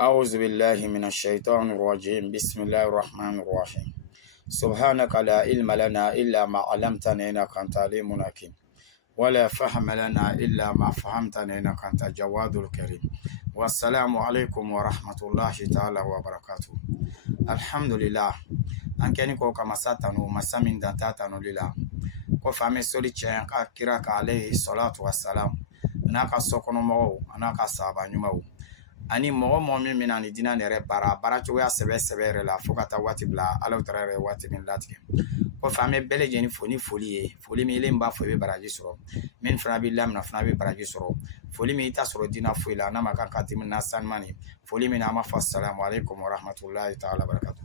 أعوذ بالله من الشيطان الرجيم بسم الله الرحمن الرحيم سبحانك لا علم لنا إلا ما علمتنا إنك أنت العليم الحكيم ولا فهم لنا إلا ما فهمتنا إنك أنت الجواد الكريم والسلام عليكم ورحمة الله تعالى وبركاته. الحمد لله أنكني كوكا مساتنو مسامين دانتاتنو لله كوفامي سولي تشين كيراك عليه الصلاة والسلام ناكا سوكونو مو ناكا سابا نيمو ani mɔgɔ min mina ni dina nɛrɛ bara cogoya sɛbɛ yɛrɛ la fo ka taa waati bila Ala Taala yɛrɛ waati min latigɛ kɔfɛ an bɛ bɛɛ lajɛlen fo ni foli ye foli min ile b'a fɔ i bɛ baraji sɔrɔ min fana bɛ lamina fana bɛ baraji sɔrɔ foli min i t'a sɔrɔ dina foyi la n'a ma kan ka tɛmɛ na sanimani foli min an b'a fɔ assalamu alaikum wa rahmatullahi ta'ala barakatuh.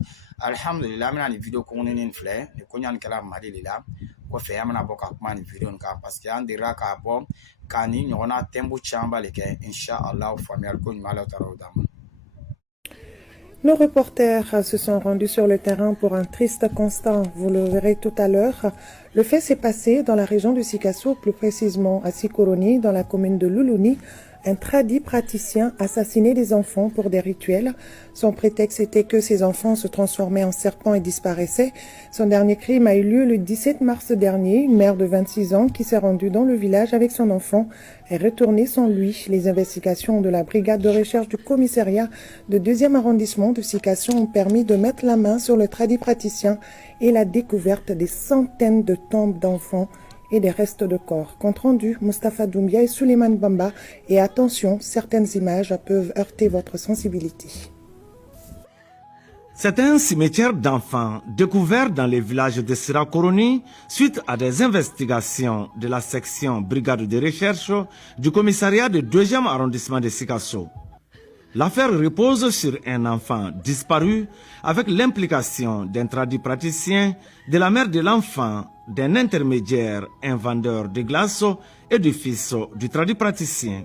Alhamdulillah an bɛna ni video kunkurunin filɛ ni koɲani kɛla Mali de la kɔfɛ an bɛna bɔ ka kuma ni video nin kan parce que an delila k'a bɔ k'a ni ɲɔgɔnna thème caman de kɛ inshallah faamuyali ko ɲuman Ala Taala d'an ma. Nos reporters se sont rendus sur le terrain pour un triste constat. Vous le verrez tout à l'heure. Le fait s'est passé dans la région de Sikasso, plus précisément à Sikoroni, dans la commune de Luluni. Un tradit praticien assassinait des enfants pour des rituels. Son prétexte était que ces enfants se transformaient en serpents et disparaissaient. Son dernier crime a eu lieu le 17 mars dernier. Une mère de 26 ans qui s'est rendue dans le village avec son enfant est retournée sans lui. Les investigations de la brigade de recherche du commissariat de 2e arrondissement de Sikasso ont permis de mettre la main sur le tradit praticien et la découverte des centaines de tombes d'enfants et des restes de corps. Compte rendu, Mustafa Doumbia et Suleiman Bamba. Et attention, certaines images peuvent heurter votre sensibilité. C'est un cimetière d'enfants découvert dans les villages de Sirakoroni suite à des investigations de la section brigade de recherche du commissariat de 2e arrondissement de Sikasso. L'affaire repose sur un enfant disparu avec l'implication d'un tradit praticien, de la mère de l'enfant, d'un intermédiaire, un vendeur de glace et du fils du tradit praticien.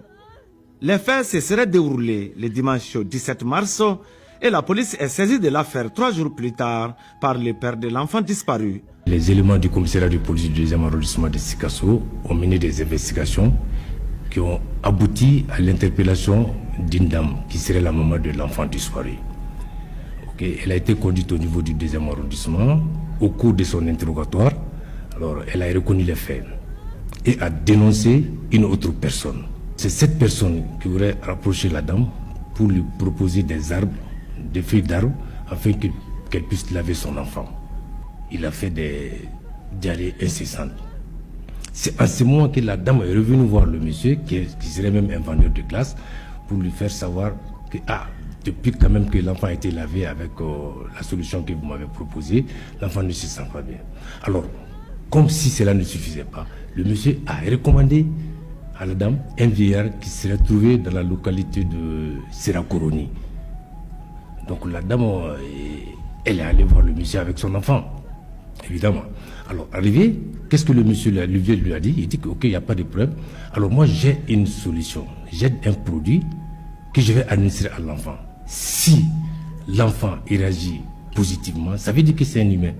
Les faits se seraient déroulés le dimanche 17 mars et la police est saisie de l'affaire 3 jours plus tard par le père de l'enfant disparu. Les éléments du commissariat de police du 2e arrondissement de Sikasso ont mené des investigations qui ont abouti à l'interpellation d'une dame qui serait la maman de l'enfant disparu. Elle a été conduite au niveau du 2e arrondissement. Au cours de son interrogatoire, alors, elle a reconnu les faits et a dénoncé une autre personne. C'est cette personne qui aurait rapproché la dame pour lui proposer des arbres, des feuilles d'arbres, afin qu'elle puisse laver son enfant. Il a fait des diarrhées incessantes. C'est à ce moment que la dame est revenue voir le monsieur, qui serait même un vendeur de glace, pour lui faire savoir que, depuis quand même que l'enfant a été lavé avec la solution que vous m'avez proposée, l'enfant ne se sent pas bien. Alors, comme si cela ne suffisait pas, le monsieur a recommandé à la dame un vieillard qui serait trouvé dans la localité de Sirakoroni. Donc la dame, elle est allée voir le monsieur avec son enfant, évidemment. Alors, arrivé, qu'est-ce que le monsieur, le vieux lui a dit? Il dit qu'il n'y a pas de problème. Alors moi, j'ai une solution. J'ai un produit que je vais administrer à l'enfant. Si l'enfant réagit positivement, ça veut dire que c'est un humain.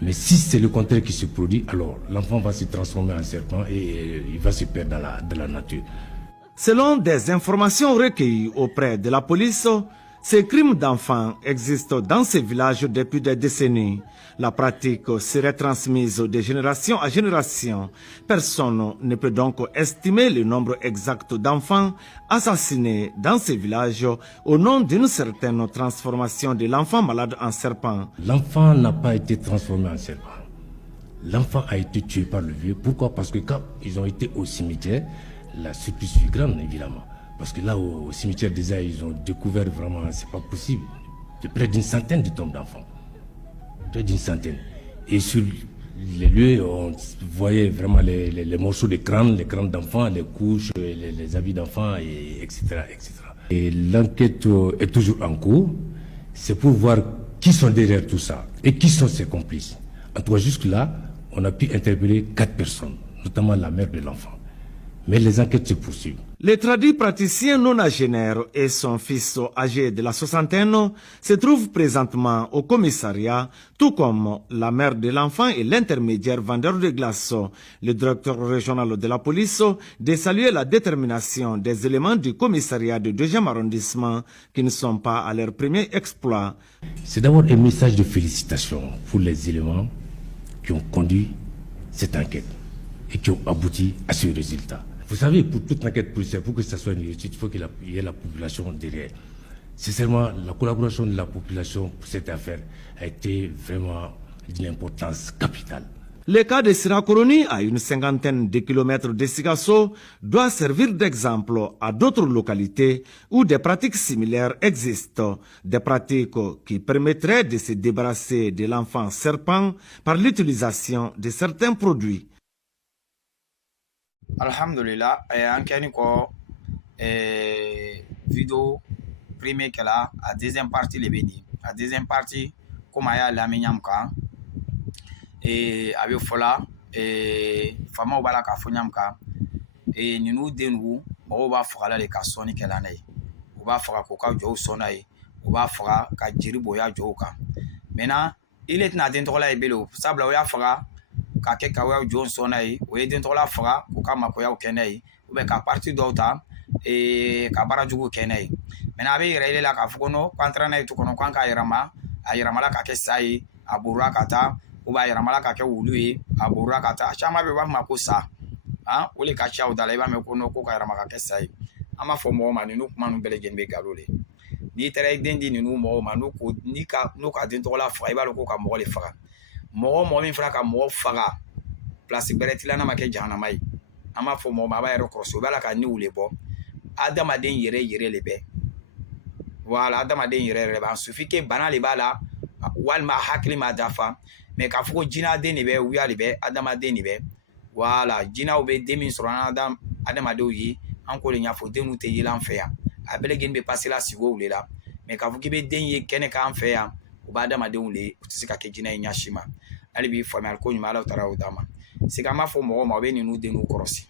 Mais si c'est le contraire qui se produit, alors l'enfant va se transformer en serpent et il va se perdre dans la nature. Selon des informations recueillies auprès de la police, ces crimes d'enfants existent dans ces villages depuis des décennies. La pratique serait transmise de génération à génération. Personne ne peut donc estimer le nombre exact d'enfants assassinés dans ces villages au nom d'une certaine transformation de l'enfant malade en serpent. L'enfant n'a pas été transformé en serpent. L'enfant a été tué par le vieux. Pourquoi? Parce que quand ils ont été au cimetière, la surprise fut grande, évidemment. Parce que là, au cimetière déjà, ils ont découvert vraiment, c'est pas possible, de près d'une centaine de tombes d'enfants. Près d'une centaine. Et sur les lieux, on voyait vraiment les morceaux de crâne, les crânes d'enfants, les couches, les habits d'enfants, etc., etc. Et l'enquête est toujours en cours. C'est pour voir qui sont derrière tout ça et qui sont ses complices. En tout cas, jusque-là, on a pu interpeller 4 personnes, notamment la mère de l'enfant. Mais les enquêtes se poursuivent. Le traduit praticien nonagénaire et son fils âgé de la soixantaine se trouvent présentement au commissariat, tout comme la mère de l'enfant et l'intermédiaire vendeur de glace. Le directeur régional de la police de saluer la détermination des éléments du commissariat du 2e arrondissement qui ne sont pas à leur premier exploit. C'est d'abord un message de félicitations pour les éléments qui ont conduit cette enquête et qui ont abouti à ce résultat. Vous savez, pour toute enquête policière, pour que ça soit une réussite, il faut qu'il y ait la population derrière. Sincèrement, la collaboration de la population pour cette affaire a été vraiment d'une importance capitale. Le cas de Sirakoroni, à une cinquantaine de kilomètres de Sikasso, doit servir d'exemple à d'autres localités où des pratiques similaires existent, des pratiques qui permettraient de se débarrasser de l'enfant serpent par l'utilisation de certains produits. Alhamdulillah, an kɛni kɔ vidéo premier kɛla a deuxième partie le bɛ nin a deuxième partie komi a y'a lamɛn ɲam kan a bɛ fɔla faamaw b'a la k'a fɔ ɲam kan ninnu den nugu mɔgɔw b'a faga de ka sɔnni kɛla n'a ye u b'a faga k'u ka jɔw sɔn n'a ye u b'a faga ka jiri bonya jɔw kan maintenant il est tɛna den tɔgɔla ye bilen sabula o y'a faga ka kɛ ka jɔn sɔn n'a ye o ye den tɔgɔla faga k'u ka makoyaw kɛ n'a ye ou bien ka parti dɔw ta ka baara jugu kɛ n'a ye maintenant a bɛ yɛrɛ yɛlɛ la k'a fɔ ko non k'an taara n'a ye tu kɔnɔ k'an k'a yɛrɛma a yɛrɛmala ka kɛ sa ye a borora ka taa ou bien a yɛrɛmala ka kɛ wulu ye a borora ka taa caman bɛ u b'a fɔ ma ko sa o le ka ca o da la i b'a mɛn ko non ko ka yɛrɛma ka kɛ sa ye an b'a fɔ mɔgɔw ma ninnu kuma ninnu bɛɛ lajɛlen bɛ nkalon le n'i taara i den di ninnu mɔgɔw ma n'u ka den tɔgɔla faga i b'a dɔn ko ka mɔgɔ le faga mɔgɔ min fana ka mɔgɔ faga place bɛrɛ tilana ma kɛ jahanama ye an b'a fɔ mɔgɔ ma a b'a yɛrɛ kɔrɔsi o b'a la ka niw le bɔ adamaden yɛrɛ le bɛ voilà adamaden yɛrɛ b'a suffit que bana le b'a la walima hakili ma dafa mais k'a fɔ ko jinaden de bɛ wuya de bɛ adamaden de bɛ voilà jinaw bɛ den min sɔrɔ an adamadenw ye an k'o de ɲɛfɔ denw tɛ yelan fɛ yan a bɛɛ lajɛlen bɛ passer la sigow le la mais k'a fɔ k'i bɛ den ye kɛnɛ kan fɛ yan u b'a adamadenw le u tɛ se ka kɛ jinɛ ye ɲɛsi ma hali bi faamuyali ko ɲuman Ala taara o d'a ma c'est que an b'a fɔ mɔgɔw ma u bɛ ninnu denw kɔrɔsi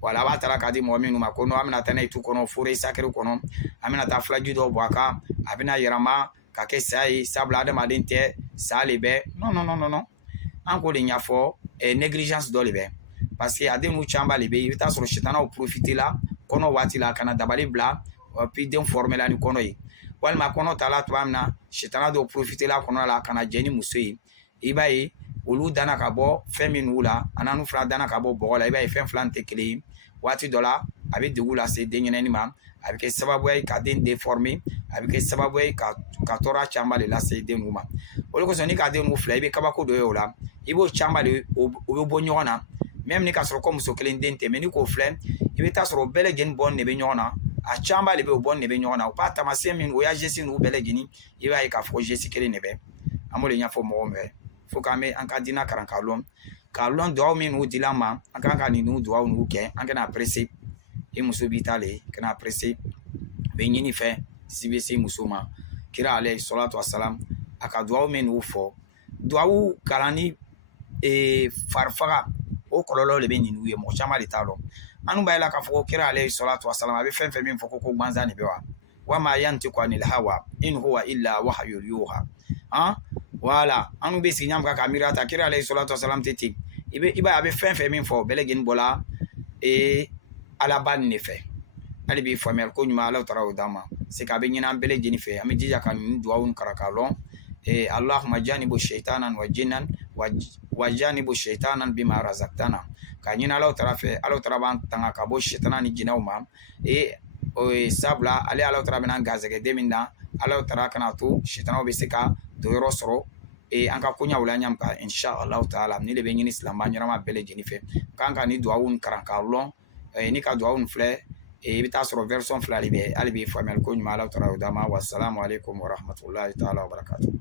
voilà a b'a taara k'a di mɔgɔ minnu ma ko non an bɛna taa n'a ye tu kɔnɔ forêt sacrée kɔnɔ an bɛna taa fulaji dɔw bɔ a kan a bɛna yɛlɛma ka kɛ sa ye sabula adamaden tɛ sa le bɛ non an k'o de ɲɛfɔ négligence dɔ le bɛ parce que a den ninnu caman le bɛ i bɛ taa sɔrɔ sitanaw profiter la kɔnɔ waati la ka na dabali bila puis den former la ni kɔnɔ ye walima kɔnɔ ta la tuma min na sitana dɔw profiter la kɔnɔ la ka na jɛ ni muso ye i b'a ye olu danna ka bɔ fɛn min n'u la a n'anu fila danna ka bɔ bɔgɔ la i b'a ye fɛn fila tɛ kelen ye waati dɔ la a bɛ degun lase den ɲɛnɛni ma a bɛ kɛ sababu ye ka den déformer a bɛ kɛ sababu ye ka tɔɔrɔ caman de lase den ninnu ma o de kosɔn ni ka den ninnu fila i bɛ kabako dɔ ye o la i b'o caman de o bɛ bɔ ɲɔgɔn na même ni ka sɔrɔ ko muso kelen den tɛ mais ni k'o filɛ i bɛ taa sɔrɔ bɛɛ lajɛlen bɔn de bɛ ɲɔgɔn na a caman de bɛ o bɔn de bɛ ɲɔgɔn na o b'a taamasiyɛn min o y'a geste ninnu bɛɛ lajɛlen i b'a ye k'a fɔ ko geste kelen de bɛ an b'o de ɲɛfɔ mɔgɔw fɛ fo k'an bɛ an ka diinɛ kalan k'a lɔn duwawu min n'u dila an ma an kan ka ninnu duwawu ninnu kɛ an kana presse i muso b'i ta le kana presse bɛ ɲini fɛ si bɛ se muso ma kira alayhi salatu wasalam a ka duwawu min n'u fɔ duwawu kalanni farifaga o kɔlɔlɔ de bɛ ninnu ye mɔgɔ caman de t'a dɔn an b'a ye la k'a fɔ ko kira alayhi salatu wasalam a bɛ fɛn fɛn min fɔ ko gansan de bɛ wa ma yantiqu anil hawa in huwa illa wahyun yuha voilà an bɛ sigi ɲam kan ka miiriya ta kira alayhi salatu wasalam tɛ ten i b'a ye a bɛ fɛn fɛn min fɔ bɛɛ lajɛlen bɔla alaba nin de fɛ hali bi faamuyali ko ɲuman Ala taara o d'an ma c'est que a bɛ ɲini an bɛɛ lajɛlen fɛ an bɛ jija ka nin duwawu kalan k'a lɔn Allahumma janibu shaytanan wa jinnan wa janibu shaytanan bima razaqtana ka ɲini Ala taara fɛ Ala taara b'an tanga ka bɔ shaytana ni jinɛw ma sabula ale Ala taara bɛna gazɛgɛ den min na Ala taara kana to shaytanaw bɛ se ka do yɔrɔ sɔrɔ an ka koɲaw la ɲam ka inshallah taala ni de bɛ ɲini silamɛ ɲɛnama bɛɛ lajɛlen fɛ kan ka ni duwawu kalan k'a lɔn ni ka duwawu filɛ i bɛ taa sɔrɔ version fila de bɛ hali bi faamuyali ko ɲuman Ala taara o d'an ma wassalamu alaikum wa rahmatullahi taala wa barakatuh